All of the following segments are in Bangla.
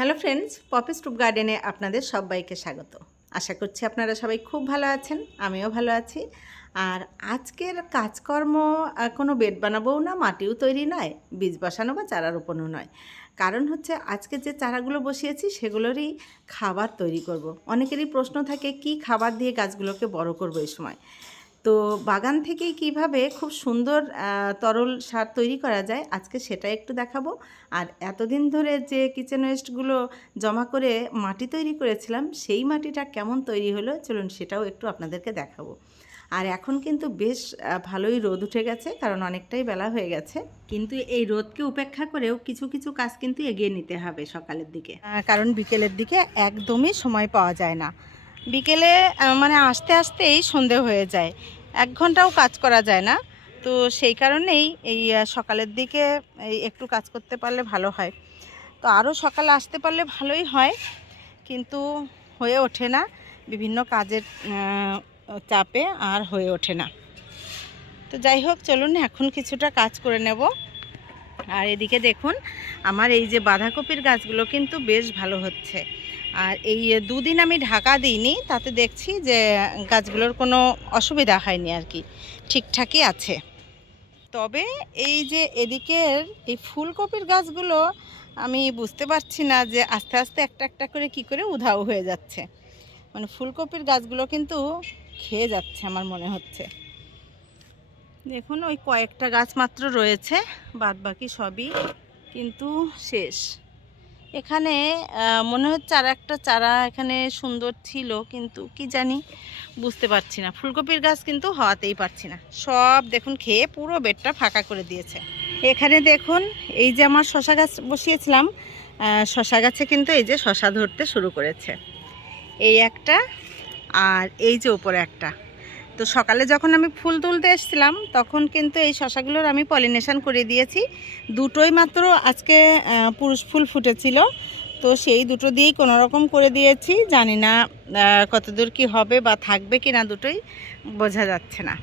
হ্যালো ফ্রেন্ডস পপি স্টুপ গার্ডেনে আপনাদের সবাইকে স্বাগত। আশা করছি আপনারা সবাই খুব ভালো আছেন, আমিও ভালো আছি। আর আজকের কাজকর্ম কোনো বেড বানাবোও না, মাটিও তৈরি নয়, বীজ বসানো বা চারা রোপণও নয়। কারণ হচ্ছে আজকে যে চারাগুলো বসিয়েছি সেগুলোরই খাবার তৈরি করব। অনেকেরই প্রশ্ন থাকে, কি খাবার দিয়ে গাছগুলোকে বড় করব এই সময়? তো বাগান থেকেই কীভাবে খুব সুন্দর তরল সার তৈরি করা যায় আজকে সেটা একটু দেখাবো। আর এতদিন ধরে যে কিচেন ওয়েস্টগুলো জমা করে মাটি তৈরি করেছিলাম, সেই মাটিটা কেমন তৈরি হলো চলুন সেটাও একটু আপনাদেরকে দেখাবো। আর এখন কিন্তু বেশ ভালোই রোদ উঠে গেছে কারণ অনেকটাই বেলা হয়ে গেছে। কিন্তু এই রোদকে উপেক্ষা করেও কিছু কিছু কাজ কিন্তু এগিয়ে নিতে হবে সকালের দিকে। কারণ বিকেলের দিকে একদমই সময় পাওয়া যায় না। বিকেলে মানে আসতে আসতেই সন্ধে হয়ে যায়। এক ঘন্টাও কাজ করা যায় না। তো সেই কারণেই এই সকালের দিকে একটু কাজ করতে পারলে ভালো হয়। তো আরও সকালে আসতে পারলে ভালোই হয়, কিন্তু হয়ে ওঠে না। বিভিন্ন কাজের চাপে আর হয়ে ওঠে না। তো যাই হোক, চলুন এখন কিছুটা কাজ করে নেব। আর এদিকে দেখুন, আমার এই যে বাঁধাকপির গাছগুলো কিন্তু বেশ ভালো হচ্ছে। আর এই দুদিন আমি ঢাকা দিইনি, তাতে দেখছি যে গাছগুলোর কোনো অসুবিধা হয়নি আর কি, ঠিকঠাকই আছে। তবে এই যে এদিকের এই ফুলকপির গাছগুলো আমি বুঝতে পারছি না যে আস্তে আস্তে একটা একটা করে কি করে উধাও হয়ে যাচ্ছে। মানে ফুলকপির গাছগুলো কিন্তু খেয়ে যাচ্ছে আমার মনে হচ্ছে। দেখুন, ওই কয়েকটা গাছ মাত্র রয়েছে বাদ বাকি সবই কিন্তু শেষ। এখানে মনে হচ্ছে আর একটা চারা এখানে সুন্দর ছিল, কিন্তু কি জানি বুঝতে পারছি না। ফুলকপির গাছ কিন্তু হওয়াতেই পারছি না। সব দেখুন, খেয়ে পুরো বেডটা ফাঁকা করে দিয়েছে। এখানে দেখুন, এই যে আমার শশা গাছ বসিয়েছিলাম শশা গাছে কিন্তু এই যে শশা ধরতে শুরু করেছে। এই একটা আর এই যে উপরে একটা। তো সকালে যখন আমি ফুল তুলতে এসেছিলাম, তখন কিন্তু এই শশাগুলোর আমি পলিনেশন করে দিয়েছি। দুটোই মাত্র আজকে পুরুষ ফুল ফুটেছিল। তো সেই দুটো দিয়েই কোনো রকম করে দিয়েছি। জানি না কতদূর কি হবে বা থাকবে কি না দুটোই, বোঝা যাচ্ছে না।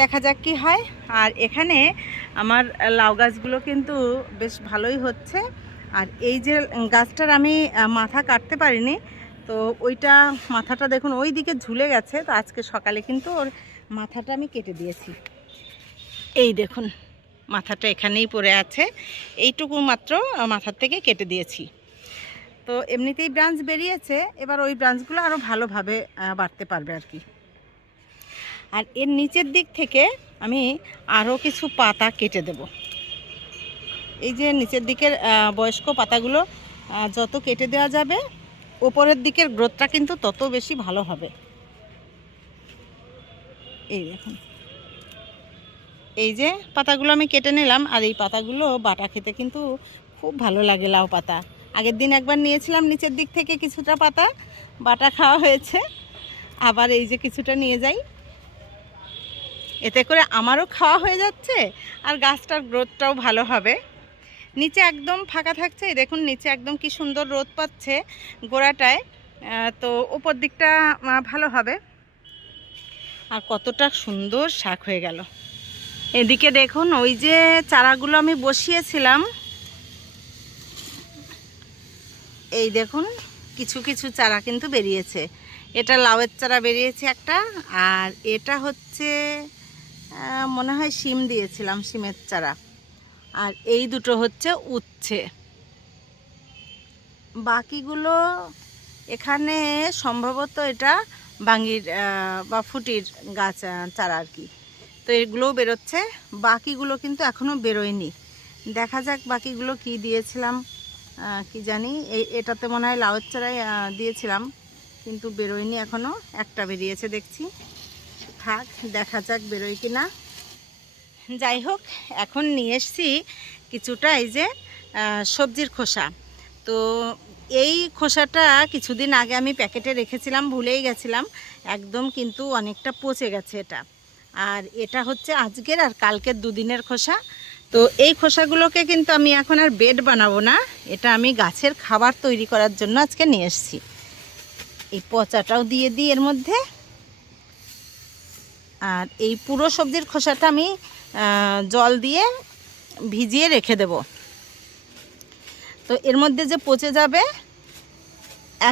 দেখা যাক কি হয়। আর এখানে আমার লাউ গাছগুলো কিন্তু বেশ ভালোই হচ্ছে। আর এই যে গাছটার আমি মাথা কাটতে পারিনি তো ওইটা মাথাটা দেখুন, ওই দিকে ঝুলে গেছে। তো আজকে সকালে কিন্তু ওর মাথাটা আমি কেটে দিয়েছি। এই দেখুন, মাথাটা এখানেই পড়ে আছে। এইটুকু মাত্র মাথার থেকে কেটে দিয়েছি। তো এমনিতেই ব্রাঞ্চ বেরিয়েছে, এবার ওই ব্রাঞ্চগুলো আরও ভালোভাবে বাড়তে পারবে আর কি। আর এর নিচের দিক থেকে আমি আরও কিছু পাতা কেটে দেব। এই যে নিচের দিকের বয়স্ক পাতাগুলো যত কেটে দেওয়া যাবে ওপরের দিকের গ্রোথটা কিন্তু তত বেশি ভালো হবে। এই দেখুন। এই যে পাতাগুলো আমি কেটে নিলাম, আর এই পাতাগুলো বাটা খেতে কিন্তু খুব ভালো লাগে লাউ পাতা। আগের দিন একবার নিয়েছিলাম নিচের দিক থেকে কিছুটা পাতা, বাটা খাওয়া হয়েছে। আবার এই যে কিছুটা নিয়ে যাই। এতে করে আমারও খাওয়া হয়ে যাচ্ছে, আর গাছটার গ্রোথটাও ভালো হবে। নিচে একদম ফাঁকা থাকছে। দেখুন, নিচে একদম কি সুন্দর রোদ পাচ্ছে গোড়াটায়। তো ওপর দিকটা ভালো হবে। আর কতটা সুন্দর শাক হয়ে গেল। এদিকে দেখুন, ওই যে চারাগুলো আমি বসিয়েছিলাম। এই দেখুন, কিছু কিছু চারা কিন্তু বেরিয়েছে। এটা লাউয়ের চারা বেরিয়েছে একটা, আর এটা হচ্ছে মনে হয় শিম দিয়েছিলাম, শিমের চারা। আর এই দুটো হচ্ছে উচ্ছে। বাকিগুলো এখানে সম্ভবত এটা বাঙ্গির বা ফুটির গাছ চারা আর কি। তো এগুলোও বেরোচ্ছে। বাকিগুলো কিন্তু এখনও বেরোয়নি। দেখা যাক বাকিগুলো কি দিয়েছিলাম কি জানি। এই, এটাতে মনে হয় লাউয়ের চারাই দিয়েছিলাম, কিন্তু বেরোয়নি এখনও একটা বেরিয়েছে দেখছি। থাক, দেখা যাক বেরোয় কি না যাই হোক, এখন নিয়ে এসছি কিছুটা এই যে সবজির খোসা। তো এই খোসাটা কিছুদিন আগে আমি প্যাকেটে রেখেছিলাম, ভুলেই গেছিলাম। একদম কিন্তু অনেকটা পচে গেছে এটা। আর এটা হচ্ছে আজকের আর কালকের দুদিনের খোসা। তো এই খোসাগুলোকে কিন্তু আমি এখন আর বেড বানাবো না। এটা আমি গাছের খাবার তৈরি করার জন্য আজকে নিয়ে এসেছি। এই পচাটাও দিয়ে দিই এর মধ্যে। আর এই পুরো সবজির খোসাটা আমি জল দিয়ে ভিজিয়ে রেখে দেব। তো এর মধ্যে যে পচে যাবে,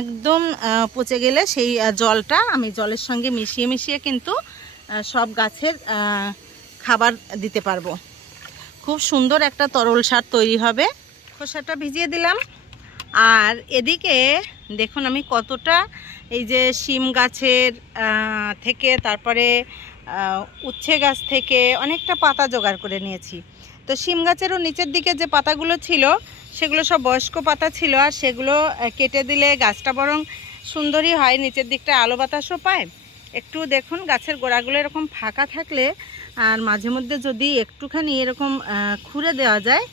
একদম পচে গেলে সেই জলটা আমি জলের সঙ্গে মিশিয়ে মিশিয়ে কিন্তু সব গাছের খাবার দিতে পারব। খুব সুন্দর একটা তরল সার তৈরি হবে। খোসাটা ভিজিয়ে দিলাম। আর এদিকে দেখুন আমি কতটা এই যে শিম গাছের থেকে তারপরে উচ্ছে গাছ থেকে অনেকটা পাতা জোগাড় করে নিয়েছি। তো শিম গাছেরও নিচের দিকে যে পাতাগুলো ছিল, সেগুলো সব বয়স্ক পাতা ছিল আর সেগুলো কেটে দিলে গাছটা বরং সুন্দরই হয়। নিচের দিকটা আলো বাতাসও পায়। একটু দেখুন, গাছের গোড়াগুলো এরকম ফাঁকা থাকলে আর মাঝে মধ্যে যদি একটুখানি এরকম খুঁড়ে দেওয়া যায়,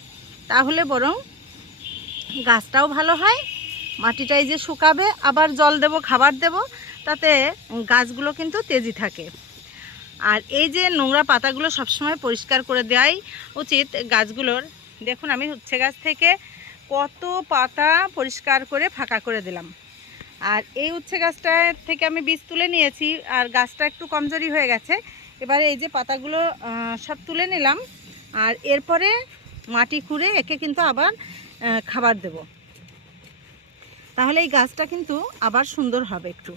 তাহলে বরং গাছটাও ভালো হয়। মাটিটাই যে শুকাবে, আবার জল দেব, খাবার দেব, তাতে গাছগুলো কিন্তু তেজি থাকে। আর এই যে নোংরা পাতাগুলো সবসময় পরিষ্কার করে দেওয়াই উচিত গাছগুলোর। দেখুন, আমি উচ্ছে গাছ থেকে কত পাতা পরিষ্কার করে ফাঁকা করে দিলাম। আর এই উচ্ছে গাছটা থেকে আমি বীজ তুলে নিয়েছি আর গাছটা একটু কমজোরি হয়ে গেছে। এবারে এই যে পাতাগুলো সব তুলে নিলাম। আর এরপরে মাটি খুঁড়ে একে কিন্তু আবার খাবার দেব। তাহলে এই গাছটা কিন্তু আবার সুন্দর হবে একটু।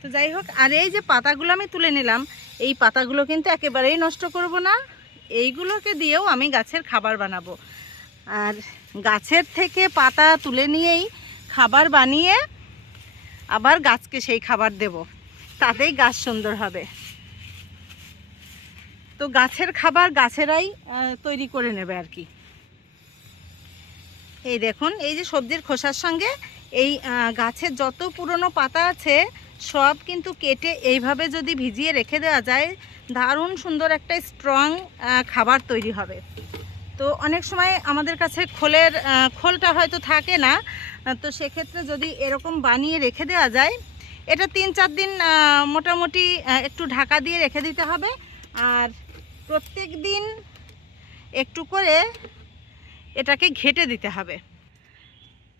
তো যাই হোক, আর এই যে পাতাগুলো আমি তুলে নিলাম, এই পাতাগুলো কিন্তু একেবারেই নষ্ট করব না। এইগুলোকে দিয়েও আমি গাছের খাবার বানাবো। আর গাছের থেকে পাতা তুলে নিয়েই খাবার বানিয়ে আবার গাছকে সেই খাবার দেব। তাতেই গাছ সুন্দর হবে। তো গাছের খাবার গাছেরাই তৈরি করে নেবে আর কি। এই দেখুন, এই যে সবজির খোসার সঙ্গে এই গাছের যত পুরনো পাতা আছে সব কিন্তু কেটে এইভাবে যদি ভিজিয়ে রেখে দেওয়া যায়, দারুণ সুন্দর একটা স্ট্রং খাবার তৈরি হবে। তো অনেক সময় আমাদের কাছে খোলের খোলটা হয়তো থাকে না তো সেক্ষেত্রে যদি এরকম বানিয়ে রেখে দেওয়া যায়, এটা তিন চার দিন মোটামুটি একটু ঢাকা দিয়ে রেখে দিতে হবে। আর প্রত্যেক দিন একটু করে এটাকে ঘেটে দিতে হবে।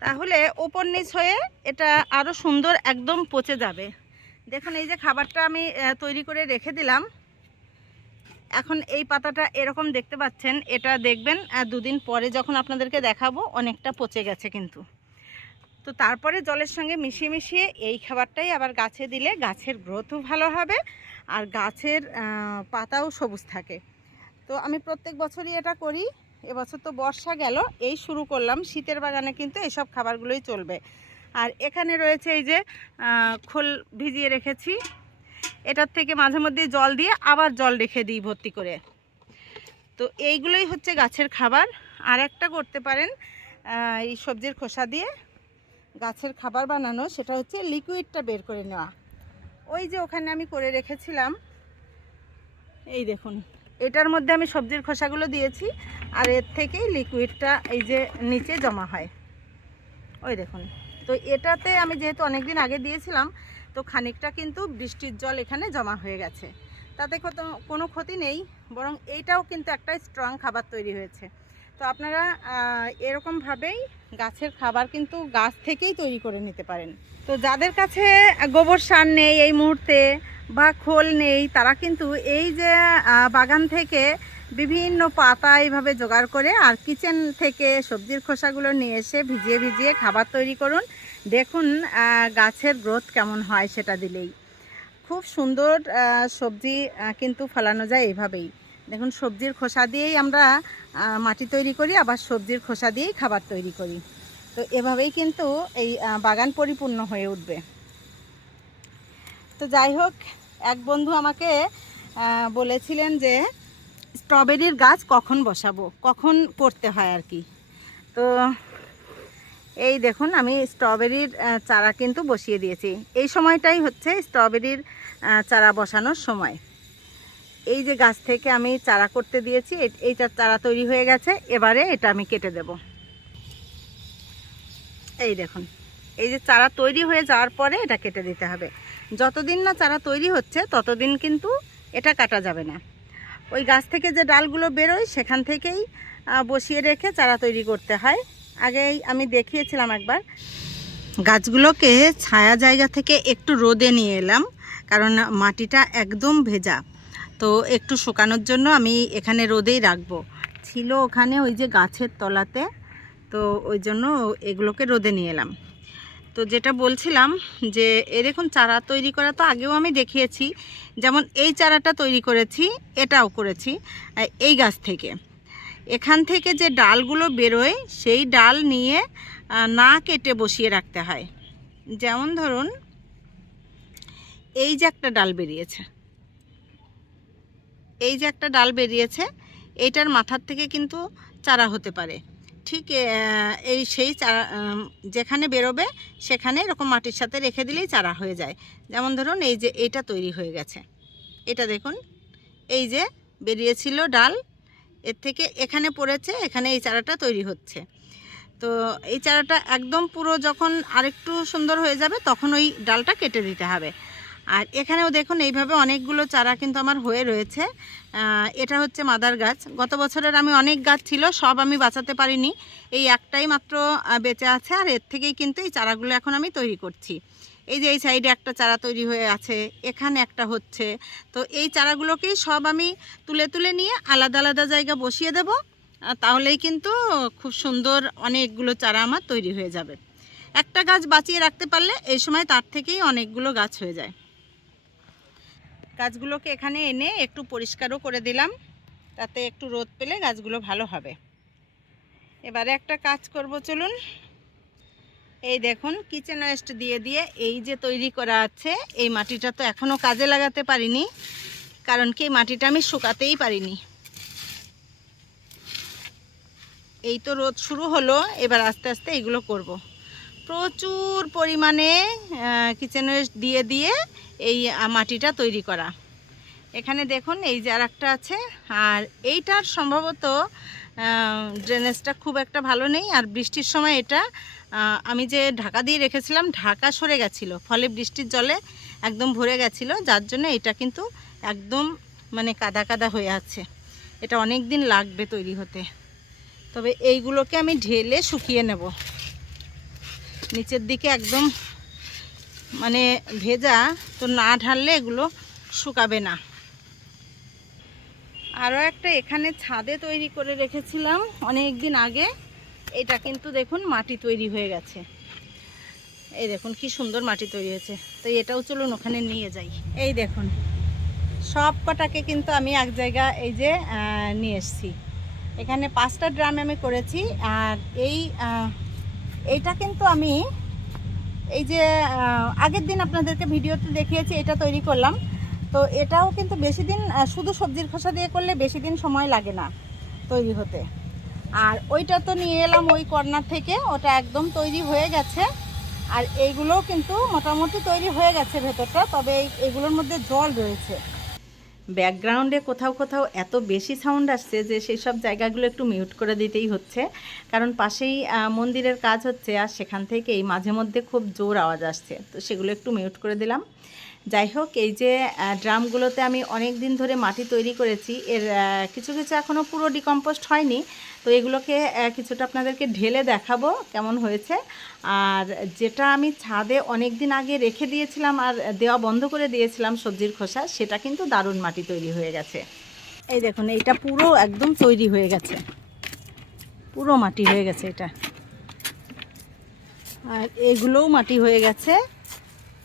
তাহলে ওপর নিচ হয়ে এটা আরও সুন্দর একদম পচে যাবে। দেখুন, এই যে খাবারটা আমি তৈরি করে রেখে দিলাম। এখন এই পাতাটা এরকম দেখতে পাচ্ছেন, এটা দেখবেন দুদিন পরে যখন আপনাদেরকে দেখাবো, অনেকটা পচে গেছে কিন্তু। তো তারপরে জলের সঙ্গে মিশিয়ে মিশিয়ে এই খাবারটাই আবার গাছে দিলে গাছের গ্রোথও ভালো হবে, আর গাছের পাতাও সবুজ থাকে। তো আমি প্রত্যেক বছরই এটা করি। এবছর তো বর্ষা গেল, এই শুরু করলাম। শীতের বাগানে কিন্তু এইসব খাবারগুলোই চলবে। আর এখানে রয়েছে এই যে খোল ভিজিয়ে রেখেছি। এটার থেকে মাঝে মধ্যে জল দিয়ে আবার জল রেখে দিই ভর্তি করে। তো এইগুলোই হচ্ছে গাছের খাবার। আর একটা করতে পারেন এই সবজির খোসা দিয়ে গাছের খাবার বানানো, সেটা হচ্ছে লিকুইডটা বের করে নেওয়া। ওই যে ওখানে আমি করে রেখেছিলাম। এই দেখুন। এটার মধ্যে আমি সবজির খোসাগুলো দিয়েছি আর এর থেকেই লিকুইডটা এই যে নিচে জমা হয়। ওই দেখুন। তো এটাতে আমি যেহেতু অনেকদিন আগে দিয়েছিলাম, তো খানিকটা কিন্তু বৃষ্টির জল এখানে জমা হয়ে গেছে। তাতে কোনো ক্ষতি নেই, বরং এইটাও কিন্তু একটা স্ট্রং খাবার তৈরি হয়েছে। তো আপনারা এরকমভাবেই গাছের খাবার কিন্তু গাছ থেকেই তৈরি করে নিতে পারেন। তো যাদের কাছে গোবর সার নেই এই মুহূর্তে বা খোল নেই, তারা কিন্তু এই যে বাগান থেকে বিভিন্ন পাতা এইভাবে জোগাড় করে আর কিচেন থেকে সবজির খোসাগুলো নিয়ে এসে ভিজিয়ে ভিজিয়ে খাবার তৈরি করুন। দেখুন গাছের গ্রোথ কেমন হয় সেটা দিলেই। খুব সুন্দর সবজি কিন্তু ফলানো যায় এইভাবেই। দেখুন, সবজির খোসা দিয়েই আমরা মাটি তৈরি করি, আবার সবজির খোসা দিয়েই খাবার তৈরি করি। তো এভাবেই কিন্তু এই বাগান পরিপূর্ণ হয়ে উঠবে। তো যাই হোক, এক বন্ধু আমাকে বলেছিলেন যে, স্ট্রবেরির গাছ কখন বসাবো? কখন করতে হয় আর কি? তো এই দেখুন, আমি স্ট্রবেরির চারা কিন্তু বসিয়ে দিয়েছি। এই সময়টাই হচ্ছে স্ট্রবেরির চারা বসানোর সময়। এই যে গাছ থেকে আমি চারা করতে দিয়েছি এইটা চারা তৈরি হয়ে গেছে, এবারে এটা আমি কেটে দেব। এই দেখুন, এই যে চারা তৈরি হয়ে যাওয়ার পরে এটা কেটে দিতে হবে। যতদিন না চারা তৈরি হচ্ছে, ততদিন কিন্তু এটা কাটা যাবে না। ওই গাছ থেকে যে ডালগুলো বেরোয়, সেখান থেকেই বসিয়ে রেখে চারা তৈরি করতে হয়। আগেই আমি দেখিয়েছিলাম একবার, গাছগুলোকে ছায়া জায়গা থেকে একটু রোদে নিয়ে এলাম, কারণ মাটিটা একদম ভেজা। তো একটু শুকানোর জন্য আমি এখানে রোদেই রাখব। ছিল ওখানে ওই যে গাছের তলাতে, তো ওই জন্য এগুলোকে রোদে নিয়ে এলাম। তো যেটা বলছিলাম যে এরকম চারা তৈরি করা তো আগেও আমি দেখিয়েছি, যেমন এই চারাটা তৈরি করেছি, এটাও করেছি এই গাছ থেকে। এখান থেকে যে ডালগুলো বেরোয়, সেই ডাল নিয়ে না কেটে বসিয়ে রাখতে হয়। যেমন ধরুন, এই যে একটা ডাল বেরিয়েছে। এই যে একটা ডাল বেরিয়েছে, এইটার মাথার থেকে কিন্তু চারা হতে পারে। ঠিক এই সেই চারা যেখানে বেরোবে, সেখানে এরকম মাটির সাথে রেখে দিলেই চারা হয়ে যায়। যেমন ধরুন, এই যে এইটা তৈরি হয়ে গেছে। এটা দেখুন, এই যে বেরিয়েছিল ডাল, এর থেকে এখানে পড়েছে, এখানে এই চারাটা তৈরি হচ্ছে। তো এই চারাটা একদম পুরো যখন আরেকটু সুন্দর হয়ে যাবে, তখন ওই ডালটা কেটে দিতে হবে। আর এখানেও দেখুন, এইভাবে অনেকগুলো চারা কিন্তু আমার হয়ে রয়েছে। এটা হচ্ছে মাদার গাছ। গত বছরের আমি অনেক গাছ ছিল, সব আমি বাঁচাতে পারিনি। এই একটাই মাত্র বেঁচে আছে আর এর থেকেই কিন্তু এই চারাগুলো এখন আমি তৈরি করছি। এই যে এই সাইডে একটা চারা তৈরি হয়ে আছে, এখানে একটা হচ্ছে। তো এই চারাগুলোকেই সব আমি তুলে তুলে নিয়ে আলাদা আলাদা জায়গা বসিয়ে দেব তাহলেই কিন্তু খুব সুন্দর অনেকগুলো চারা আমার তৈরি হয়ে যাবে। একটা গাছ বাঁচিয়ে রাখতে পারলে এই সময় তার থেকেই অনেকগুলো গাছ হয়ে যায়। গাছগুলোকে এখানে এনে একটু পরিষ্কারও করে দিলাম, তাতে একটু রোদ পেলে গাছগুলো ভালো হবে। এবারে একটা কাজ করব চলুন। এই দেখুন কিচেন ওয়েস্ট দিয়ে দিয়ে এই যে তৈরি করা আছে, এই মাটিটা তো এখনও কাজে লাগাতে পারিনি, কারণ কি মাটিটা আমি শুকাতেই পারিনি। এই তো রোদ শুরু হলো, এবার আস্তে আস্তে এইগুলো করব। প্রচুর পরিমাণে কিচেন ওয়েস্ট দিয়ে দিয়ে এই মাটিটা তৈরি করা। এখানে দেখুন, এই যে আর একটা আছে। আর এইটার সম্ভবত ড্রেনেজটা খুব একটা ভালো নেই। আর বৃষ্টির সময় এটা আমি যে ঢাকা দিয়ে রেখেছিলাম, ঢাকা সরে গেছিল। ফলে বৃষ্টির জলে একদম ভরে গেছিল। যার জন্য এটা কিন্তু একদম মানে কাদা কাদা হয়ে আছে। এটা অনেক দিন লাগবে তৈরি হতে। তবে এইগুলোকে আমি ঢেলে শুকিয়ে নেব। নিচের দিকে একদম মানে ভেজা, তো না ঢাললে এগুলো শুকাবে না। আরও একটা এখানে ছাদে তৈরি করে রেখেছিলাম অনেক দিন আগে। এটা কিন্তু দেখুন মাটি তৈরি হয়ে গেছে। এই দেখুন কি সুন্দর মাটি তৈরি হয়েছে। তো এটাও চলুন ওখানে নিয়ে যাই। এই দেখুন, সব কটাকে কিন্তু আমি এক জায়গা এই যে নিয়ে এসছি। এখানে পাঁচটা ড্রাম আমি করেছি, আর এই এইটা কিন্তু আমি এই যে আগের দিন আপনাদেরকে ভিডিওতে দেখিয়েছি, এটা তৈরি করলাম। তো এটাও কিন্তু বেশি দিন শুধু সবজির খোসা দিয়ে করলে বেশি দিন সময় লাগে না তৈরি হতে। আর ওইটা তো নিয়ে এলাম ওই কর্নার থেকে, ওটা একদম তৈরি হয়ে গেছে। আর এইগুলোও কিন্তু মোটামুটি তৈরি হয়ে গেছে ভেতরটা, তবে এই এগুলোর মধ্যে জল রয়েছে। ব্যাকগ্রাউন্ডে কোথাও কোথাও এত বেশি সাউন্ড আসছে যে সেই সব জায়গাগুলো একটু মিউট করে দিতেই হচ্ছে। কারণ পাশেই মন্দিরের কাজ হচ্ছে আর সেখান থেকেই মাঝে মধ্যে খুব জোর আওয়াজ আসছে। তো সেগুলো একটু মিউট করে দিলাম। যাই হোক এই যে ড্রামগুলোতে আমি অনেক দিন ধরে মাটি তৈরি করেছি। এর কিছু কিছু এখনও পুরো ডিকম্পোস্ট হয়নি। তো এগুলোকে কিছুটা আপনাদেরকে ঢেলে দেখাবো কেমন হয়েছে। আর যেটা আমি ছাদে অনেক দিন আগে রেখে দিয়েছিলাম আর দেওয়া বন্ধ করে দিয়েছিলাম সবজির খোসা, সেটা কিন্তু দারুণ মাটি তৈরি হয়ে গেছে। এই দেখুন, এইটা পুরো একদম তৈরি হয়ে গেছে। পুরো মাটি হয়ে গেছে এটা। আর এগুলোও মাটি হয়ে গেছে।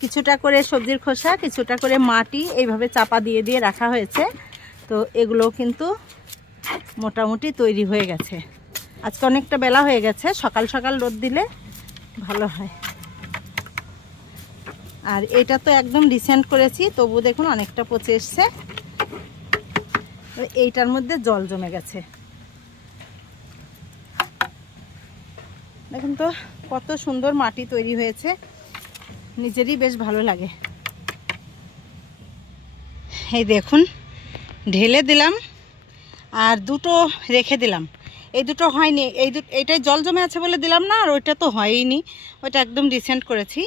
কিছুটা করে সবজির খোসা, কিছুটা করে মাটি এইভাবে চাপা দিয়ে দিয়ে রাখা হয়েছে। তো এগুলোও কিন্তু মোটামুটি তৈরি হয়ে গেছে। আজকে অনেকটা বেলা হয়ে গেছে, সকাল সকাল রোদ দিলে ভালো হয়। আর এটা তো একদম রিসেন্ট করেছি তবু দেখুন অনেকটা পচে এসছে। এইটার মধ্যে জল জমে গেছে। দেখুন তো, কত সুন্দর মাটি তৈরি হয়েছে। নিজেরই বেশ ভালো লাগে। এই দেখুন, ঢেলে দিলাম আর দুটো রেখে দিলাম। এই দুটো হয়নি, এই দু এইটাই জল জমে আছে বলে দিলাম না, আর ওইটা তো হয়ইনি, ওইটা একদম রিসেন্ট করেছি।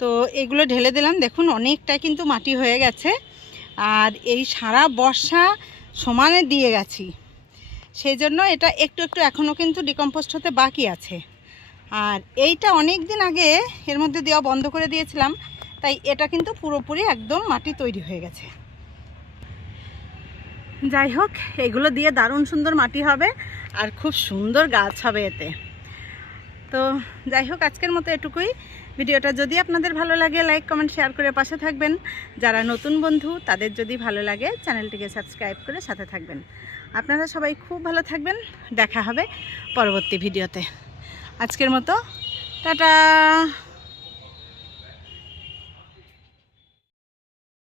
তো এগুলো ঢেলে দিলাম, দেখুন অনেকটা কিন্তু মাটি হয়ে গেছে, আর এই সারা বর্ষা সমানে দিয়ে গেছি। সেই জন্য এটা একটু একটু এখনও কিন্তু ডিকম্পোস্ট হতে বাকি আছে। আর এইটা অনেক দিন আগে এর মধ্যে দেওয়া বন্ধ করে দিয়েছিলাম, তাই এটা কিন্তু পুরোপুরি একদম মাটি তৈরি হয়ে গেছে। যাই হোক, এগুলো দিয়ে দারুণ সুন্দর মাটি হবে আর খুব সুন্দর গাছ হবে এতে। তো যাই হোক, আজকের মতো এটুকুই। ভিডিওটা যদি আপনাদের ভালো লাগে, লাইক, কমেন্ট, শেয়ার করে পাশে থাকবেন। যারা নতুন বন্ধু, তাদের যদি ভালো লাগে, চ্যানেলটিকে সাবস্ক্রাইব করে সাথে থাকবেন। আপনারা সবাই খুব ভালো থাকবেন। দেখা হবে পরবর্তী ভিডিওতে। আজকের মতো। টাটা।